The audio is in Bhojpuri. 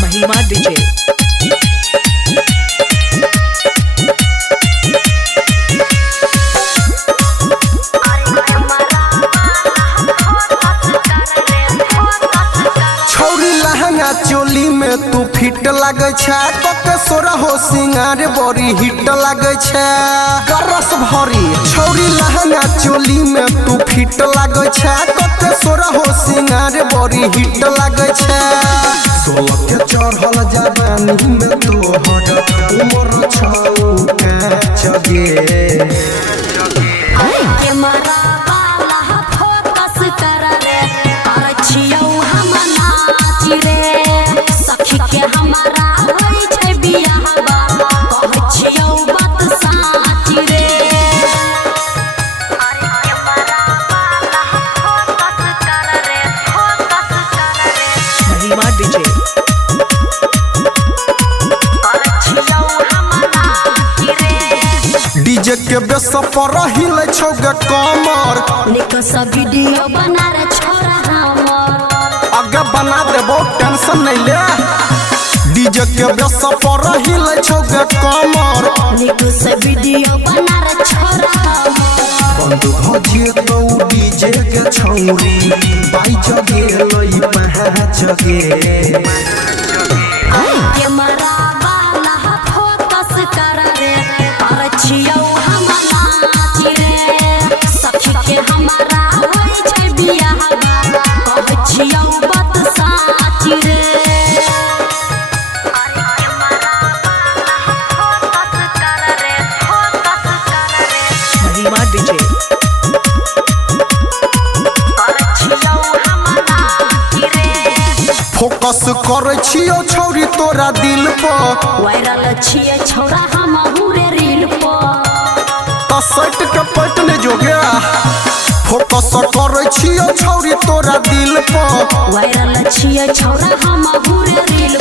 महिमा डीजे चोली में तू फिट लगे छे सोरा हो सिंगार बड़ी हिट लगे छे करस भरी छौरी लहंगा चोली में तू फिट लगे छे सोरा हो सिंगार बड़ी हिट लगे छे 16 के चढ़ल जवानी में तोहर उमर छौ के चगे महिमा डीजे डीजे के बेस पर हिले छौ गे कमर निक सा वीडियो बना रे छोरा हमर आगे बना देबो टेंशन नहीं ले डीजे के बेस पर हिले छौ गे कमर निक सा वीडियो बना रे छोरा हमर बंद भजिए तो डीजे के छौरी बाई जगे लई पहाच गे कैमरा वाला फोकस कर रे और छियौ हम नाच रे सखी के हमारा होई छै बियाहवा कह छियौ बात साच रे महिमा डीजे फोकस करे छियो छौरी तोरा दिल पर वायरल छिए छोरा हम हुरे रील पर त सट के पटने जो गया फोकस करे छियो छौरी तोरा दिल पर वायरल छिए छोरा हम हुरे रील